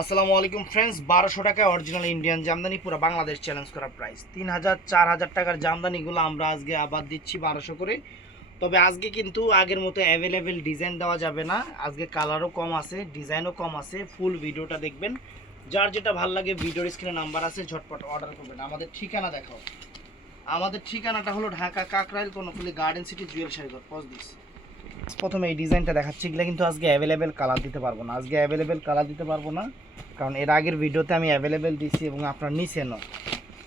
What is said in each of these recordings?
আসসালামু আলাইকুম ফ্রেন্ডস বারোশো টাকায় অরিজিনাল ইন্ডিয়ান জামদানি, পুরো বাংলাদেশ চ্যালেঞ্জ করা প্রাইস তিন হাজার, চার হাজার টাকার জামদানিগুলো আমরা আজকে আবার দিচ্ছি বারোশো করে। তবে আজকে কিন্তু আগের মতো অ্যাভেলেবেল ডিজাইন দেওয়া যাবে না। আজকে কালারও কম আছে ডিজাইনও কম আছে ফুল ভিডিওটা দেখবেন। যার যেটা ভালো লাগে ভিডিওর স্ক্রিনে নাম্বার আছে, ঝটপট অর্ডার করবেন। আমাদের ঠিকানা দেখাও। আমাদের ঠিকানাটা হলো ঢাকা কাকরাইল কোনকুলি গার্ডেন সিটি জুয়েল শাড়িঘর পজ দিস প্রথমে এই ডিজাইনটা দেখাচ্ছি, এগুলো কিন্তু আজকে অ্যাভেলেবেল কালার দিতে পারব না। আজকে অ্যাভেলেবেল কালার দিতে পারব না, কারণ এর আগের ভিডিওতে আমি অ্যাভেলেবেল দিছি এবং আপনার নিছেনও।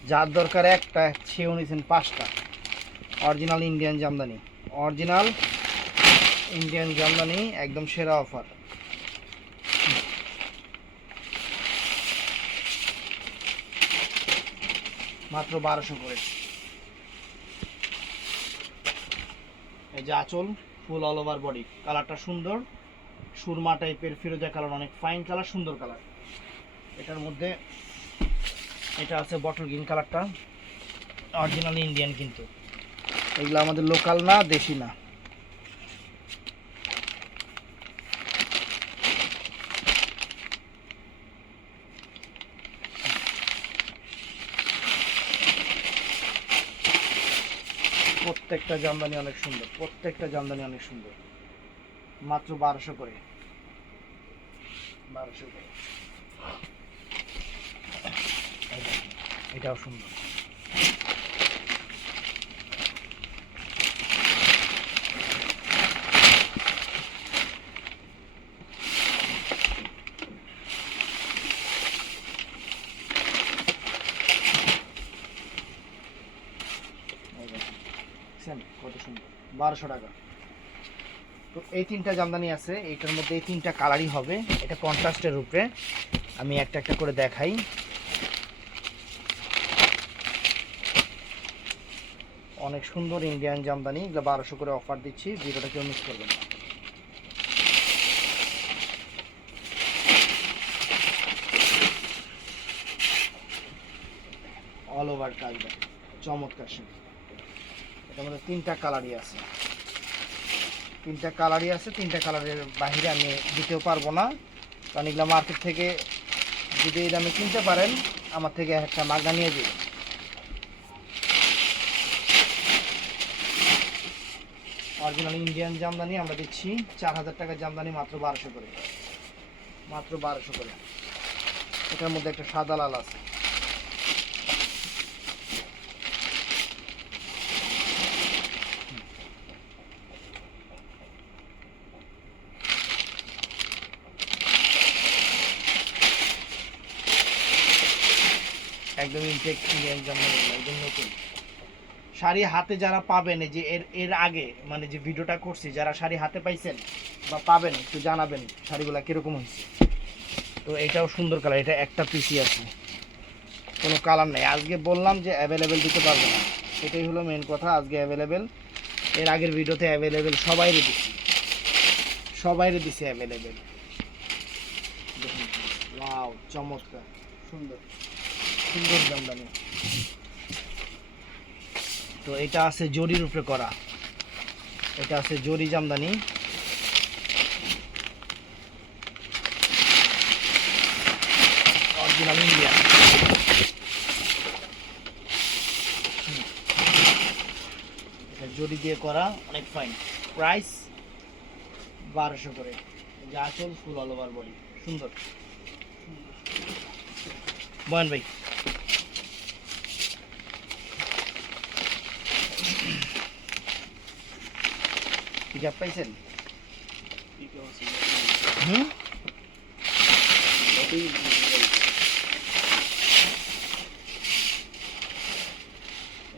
যার দরকার একটা, সেও নিছেন পাঁচটা। Original Indian jamdani original Indian jamdani একদম সেরা অফার মাত্র বারোশো করে। এই যে আঁচল। ফুল অল ওভার বডি কালারটা সুন্দর। সুরমা টাইপের ফিরোজা কালার অনেক ফাইন কালার সুন্দর কালার এটার মধ্যে এটা আছে বটল গ্রিন কালারটা অরিজিনাল ইন্ডিয়ান কিন্তু। এগুলো আমাদের লোকাল না, দেশি না। প্রত্যেকটা জামদানি অনেক সুন্দর, প্রত্যেকটা জামদানি অনেক সুন্দর। মাত্র বারোশো করে। বারোশো করে। এটাও সুন্দর এই দেখুন, দেখছেন কত সুন্দর বারোশো টাকা। তো এই তিনটা জামদানি আছে, এইটার মধ্যে এই তিনটা কালারই হবে। এটা কন্ট্রাস্টের উপরে আমি একটা একটা করে দেখাই। অনেক সুন্দর ইন্ডিয়ান জামদানি, এগুলো বারোশো করে অফার দিচ্ছি, ভিডিওটা কেউ মিস করবেন না। অল ওভার কাজ চমৎকার সুন্দর। এটার তিনটা কালারই আছে। তিনটা কালারই আছে, তিনটা কালারের বাইরে আমি দিতেও পারব না। কারণ এগুলো মার্কেট থেকে যদি এই দামে কিনতে পারেন, আমার থেকে একটা মাগনা নিয়ে দিন অরিজিনাল ইন্ডিয়ান জামদানি আমরা দিচ্ছি চার হাজার টাকার জামদানি মাত্র বারোশো করে। মাত্র বারোশো করে। এটার মধ্যে একটা সাদা লাল আছে। একদম একদম নতুন। শাড়ি হাতে যারা পাবেন যে এর এর আগে মানে যে ভিডিওটা করছি, যারা শাড়ি হাতে পাইছেন বা পাবেন, একটু জানাবেন শাড়িগুলো কীরকম হয়েছে তো এটাও সুন্দর কালার এটা একটা পিসি আছে। কোনো কালার নেই। আজকে বললাম যে অ্যাভেলেবেল দিতে পারব না। এটাই হলো মেন কথা, আজকে অ্যাভেলেবেল এর আগের ভিডিওতে অ্যাভেলেবেল সবাইরে দিছি সবাইরে দিছি অ্যাভেলেবেল চমৎকার। সুন্দর। সুন্দর জামদানি। তো এটা আছে জরির উপরে করা। এটা আছে জরি জামদানি। অরিজিনাল ইন্ডিয়া জরি দিয়ে করা, অনেক ফাইন প্রাইস বারোশো করে। যে আঁচল ফুল অল ওভার বডি সুন্দর। বয়ান ভাই। পিকআপ পাইছেন হুম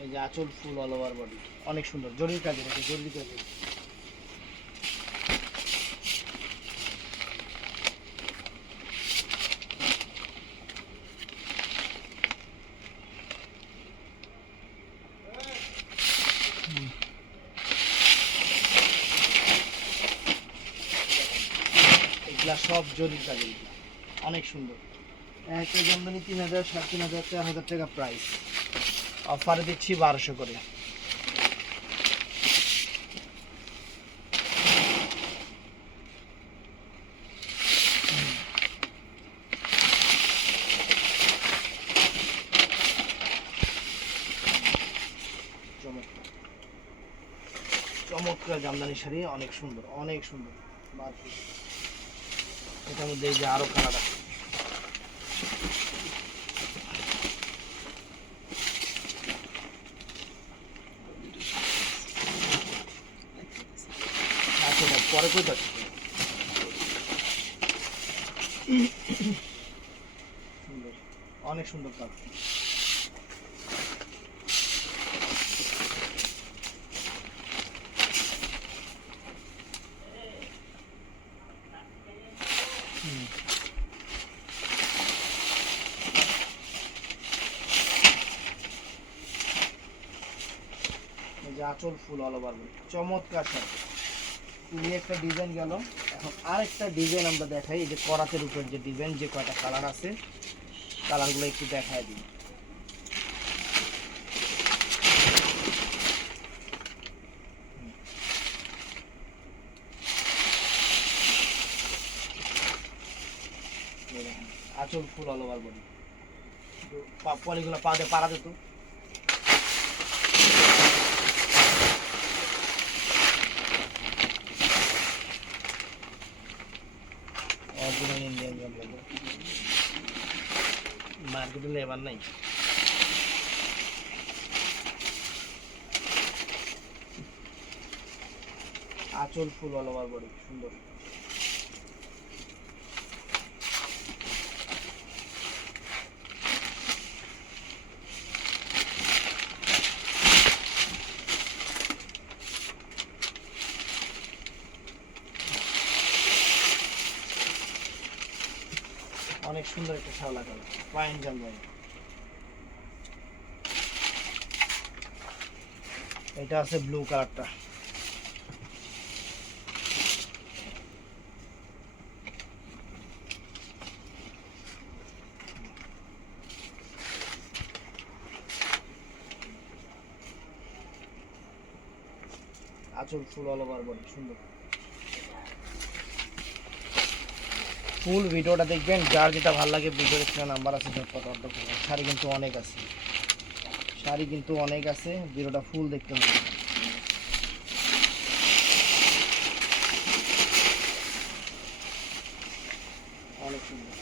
এই যে আঁচল ফুল অল ওভার বডি অনেক সুন্দর। জরির কাজে এটা জরির কাজে এগুলা সব জরির কাজে অনেক সুন্দর। একটা জামদানি তিন হাজার, সাড়ে তিন হাজার, চার হাজার টাকা প্রাইস অফারে দিচ্ছি বারোশো করে। চমৎকার। জামদানি শাড়ি, অনেক সুন্দর অনেক সুন্দর। এটার মধ্যে এই যে আরও কালার আছে। আচ্ছা পরে কই সুন্দর। অনেক সুন্দর কালার। আঁচল ফুল অল ওভার চমৎকার এই একটা ডিজাইন গেল এখন আরেকটা ডিজাইন আমরা দেখাই এই যে করাতের উপর যে ডিজাইন যে কয়টা কালার আছে কালারগুলো একটু দেখায় দিই আঁচল ফুল অল ওভার বডি পলিগুলো পা দিয়ে পাড়া অরিজিনাল ইন্ডিয়ান জামদানি মার্কেটে নেবার নাই। আঁচল ফুল অল ওভার বডি সুন্দর। অনেক সুন্দর একটা শাওলা কালার, পাইন জামদানি। এটা আছে ব্লু কালারটা। আচল ফুল অল ওভার বডি সুন্দর। ফুল ভিডিওটা দেখবেন, যার যেটা ভালো লাগে ভিডিওর এখানে নাম্বার আছে, ঝটপট অর্ডার করবেন। শাড়ি কিন্তু অনেক আছে। শাড়ি কিন্তু অনেক আছে, ভিডিওটা ফুল দেখতে হবে অনেক সুন্দর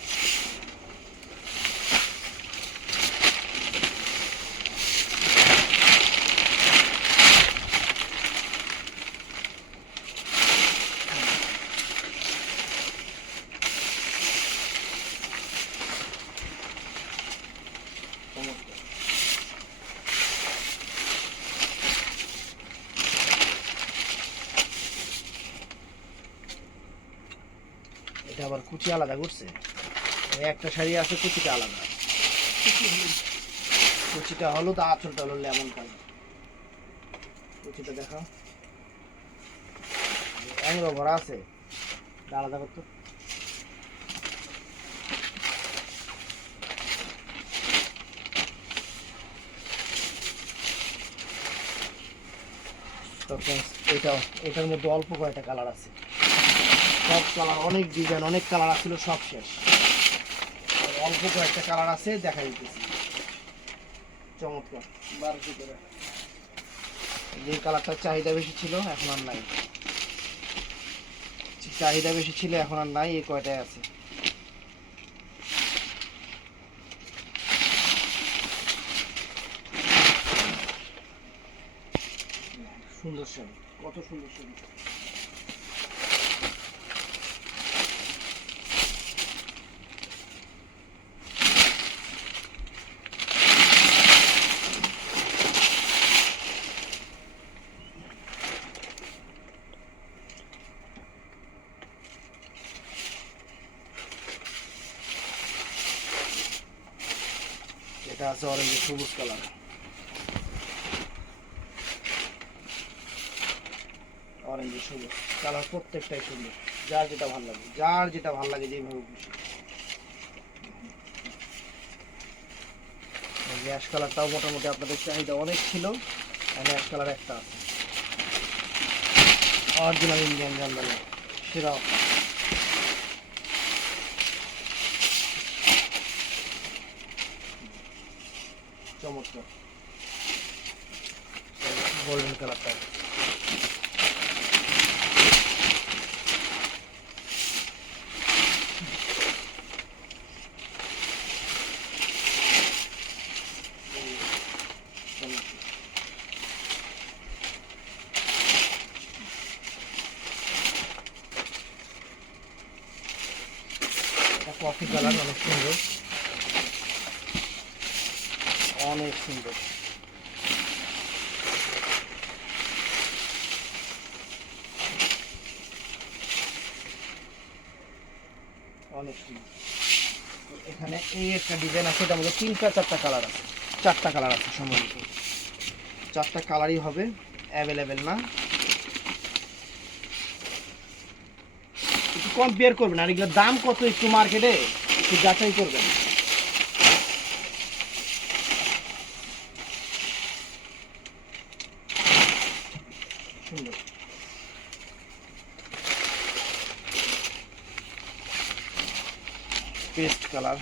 এটা আবার কুচি আলাদা করছে একটা শাড়ি আছে, কুচিটা আলাদা। কুচিটা হলুদ আঁচলটা হলো লেমন কালার। কুচিটা দেখো অ্যাংরো ভরা আছে। আলাদা করতো এটাও এটার মধ্যে অল্প কয়েকটা কালার আছে। সব কালার অনেক ডিজাইন অনেক কালার আছিল সব শেষ। অল্প কয়েকটা কালার আছে দেখা দিতেছি। চমৎকার। বারোশো করে যে কালারটার চাহিদা বেশি ছিল এখন আর নাই। চাহিদা বেশি ছিল এখন আর নাই এই কয়টাই আছে। সুন্দর শাড়ি কত সুন্দর শাড়ি এটা আছে অরেঞ্জ সবুজ কালার সবুজ কালার প্রত্যেকটাই সুন্দর। যার যেটা ভালো লাগে, যার যেটা ভালো লাগে যেভাবে খুশি। অ্যাশ কালারটাও মোটামুটি আপনাদের চাহিদা অনেক ছিল। এখানে অ্যাশ কালার একটা আছে। অরিজিনাল ইন্ডিয়ান জামদানি সেরা চমৎকার। গোল্ডেন কালারটা এটা কফি কালার অনেক সুন্দর। অনেক সুন্দর। অনেক সুন্দর। এখানে এই একটা ডিজাইন আছে এটা মধ্যে তিনটা চারটা কালার আছে। চারটা কালার আছে সম্ভবত। চারটা কালারই হবে অ্যাভেলেবেল না। একটু কম্পেয়ার করবেন আর এগুলোর দাম কত একটু মার্কেটে একটু যাচাই করবেন। Paste colour.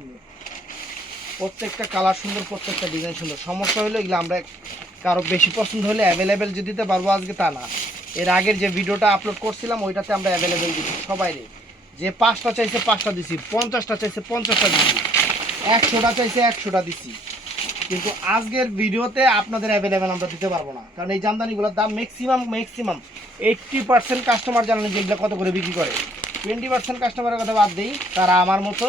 সুন্দর প্রত্যেকটা কালার সুন্দর, প্রত্যেকটা ডিজাইন সুন্দর। সমস্যা হলো এগুলো আমরা কারও বেশি পছন্দ হলে অ্যাভেলেবেল যে দিতে পারব আজকে তা না। এর আগের যে ভিডিওটা আপলোড করছিলাম, ওইটাতে আমরা অ্যাভেলেবেল দিচ্ছি সবাই যে পাঁচটা চাইছে পাঁচটা দিছি, পঞ্চাশটা চাইছে পঞ্চাশটা দিছি, একশোটা চাইছে একশোটা দিছি। কিন্তু আজকের ভিডিওতে আপনাদের অ্যাভেলেবেল আমরা দিতে পারব না। কারণ এই জামদানিগুলোর দাম maximum maximum eighty percent customer জানেন যে এগুলো কত করে বিক্রি করে। টোয়েন্টি পার্সেন্ট কাস্টমারের কথা বাদ দিই, তারা আমার মতো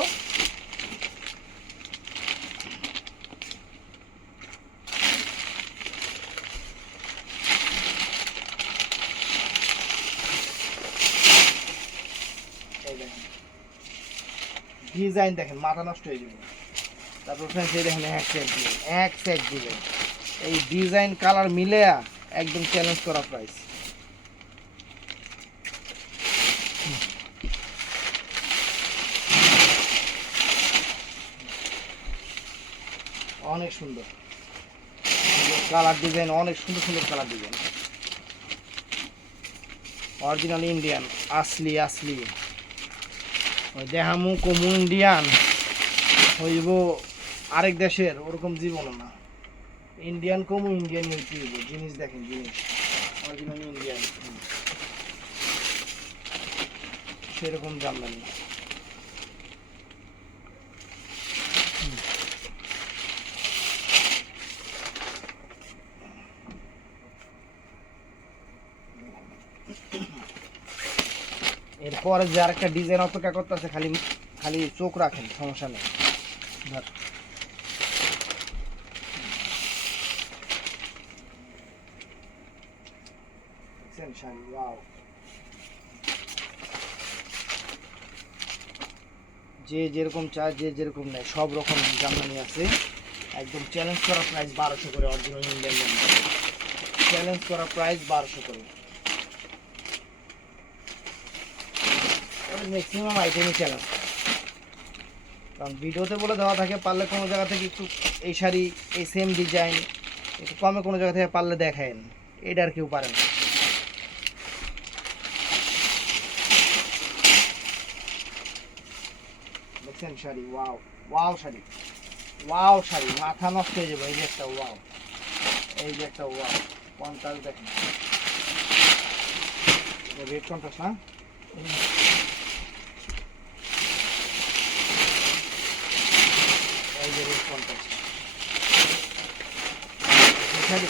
ডিজাইন দেখেন, মাথা নষ্ট হয়ে যাবে। তারপর ফ্রেন্ডস এই দেখেন এক সেট দিবেন এক সেট দিবেন এই ডিজাইন কালার মিলে একদম চ্যালেঞ্জ করা প্রাইস অনেক সুন্দর। কালার ডিজাইন অনেক সুন্দর সুন্দর কালার ডিজাইন অরিজিনাল ইন্ডিয়ান আসলি আসলি ওই দেহামু কমু ইন্ডিয়ান হইব আরেক দেশের, ওরকম জীবন না। ইন্ডিয়ান কমু ইন্ডিয়ান হইতে হইব, জিনিস দেখেন, জিনিস। অরিজিনাল ইন্ডিয়ান সেরকম জানলাম। না এরপরে যে আরেকটা ডিজাইন অপেক্ষা করতেছে, খালি খালি চোখ রাখেন, সমস্যা নেই। ধর। যে যেরকম চায়, যে যেরকম নেয়, সব রকম জামদানি আছে। একদম চ্যালেঞ্জ করা প্রাইস বারোশো করে অরিজিনাল ইন্ডিয়ান চ্যালেঞ্জ করা প্রাইস বারোশো করে। ম্যাক্সিমাম আইটেমই চ্যালেঞ্জ কারণ ভিডিওতে বলে দেওয়া থাকে, পারলে কোনো জায়গা থেকে একটু এই শাড়ি, এই সেম ডিজাইন একটু কমে কোনো জায়গা থেকে পারলে দেখেন এটা আর কেউ পারে না। দেখছেন sari? Wow wow sari. Wow sari, মাথা নষ্ট হয়ে যাবে। এই যে একটা ওয়াও, এই যে একটা ওয়াও পঞ্চাশ দেখেন। রেড পঞ্চাশ না এই যে রেড পঞ্চাশ শাড়ি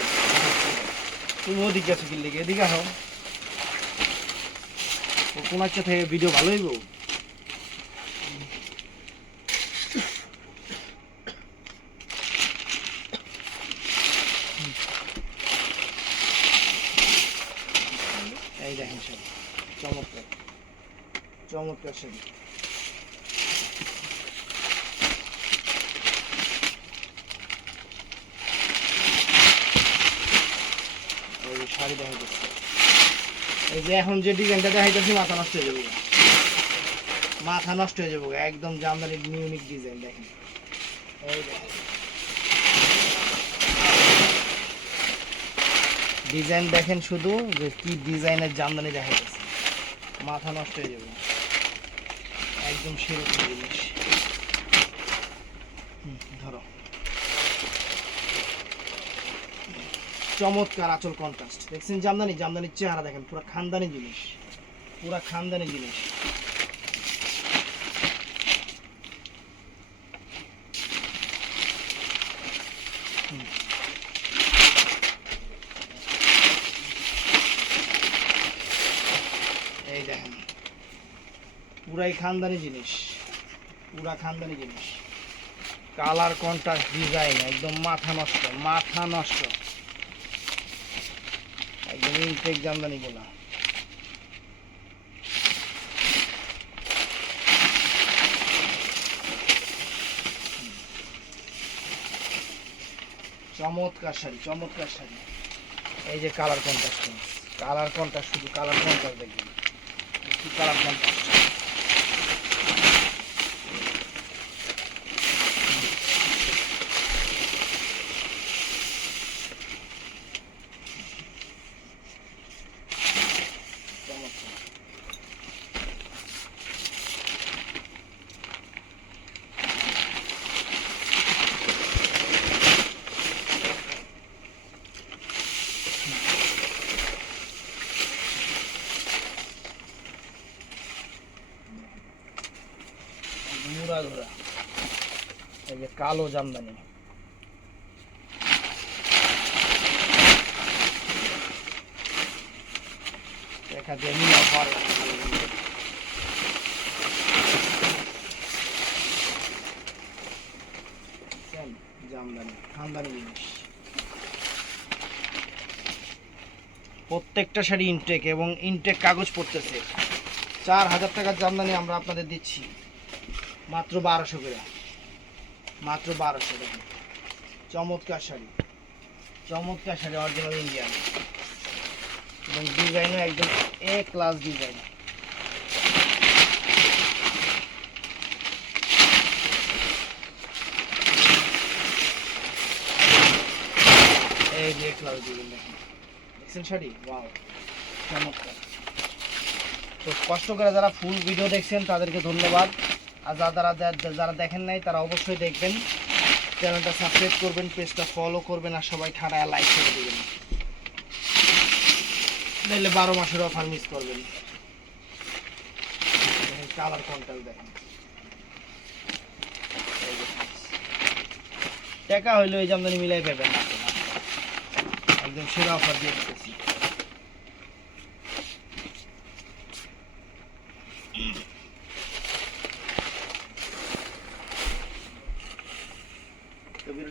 তুমি ওদিকে আছো কিনলে এদিকে আহ। থেকে ভিডিও ভালো হইব? এই দেখেন চমৎকার। চমৎকার শাড়ি এই যে শাড়ি দেখাইতেছে এই যে এখন যে ডিজাইনটা দেখাইতেছি, মাথা নষ্ট হয়ে যাবে মাথা নষ্ট হয়ে যাবে একদম জামদানির ইউনিক ডিজাইন দেখেন। ডিজাইন দেখেন শুধু যে কি ডিজাইনের জামদানি দেখাইতেছে। মাথা নষ্ট হয়ে যাবে একদম সেরকম জিনিস। ধরো। চমৎকার আচল কন্ট্রাস্ট দেখছেন জামদানি? জামদানির চেহারা দেখেন, পুরো খানদানি জিনিস। পুরো খানদানি জিনিস। এই দেখেন, পুরাই খানদানি জিনিস। পুরা খানদানি জিনিস। কালার কন্ট্রাস্ট ডিজাইন একদম মাথা নষ্ট মাথা নষ্ট। ইনটেক জামদানি গুলা চমৎকার শাড়ি চমৎকার শাড়ি। এই যে কালার কন্ট্রাস্ট কালার কন্ট্রাস্ট শুধু কালার কন্ট্রাস্ট দেখবেন। কালার কন্ট্রাস্ট চমৎকার এই যে কালো জামদানি। প্রত্যেকটা শাড়ি ইনটেক এবং ইনটেক কাগজ পড়তেছে। চার হাজার টাকার জামদানি আমরা আপনাদের দিচ্ছি। মাত্র বারোশো করে। মাত্র বারোশো টাকা। চমৎকার শাড়ি। চমৎকার শাড়ি অরিজিনাল ইন্ডিয়ান এবং ডিজাইনও একদম A class design class design দেখছেন শাড়ি? চমৎকার। তো কষ্ট করে যারা ফুল ভিডিও দেখছেন, তাদেরকে ধন্যবাদ। আর যারা যারা দেখেন নাই, তারা অবশ্যই দেখবেন। চ্যানেলটা সাবস্ক্রাইব করবেন, পেজটা ফলো করবেন, আর সবাই ঠাড়ায় লাইক করে দেবেন। নাহলে বারো মাসের অফার মিস করবেন। কালার কন্টাল দেখেন। টাকা হইল এই জামদানি মিলাই পাবেন একদম সেরা অফার দিয়ে দিতেছি তো ভিডিওটা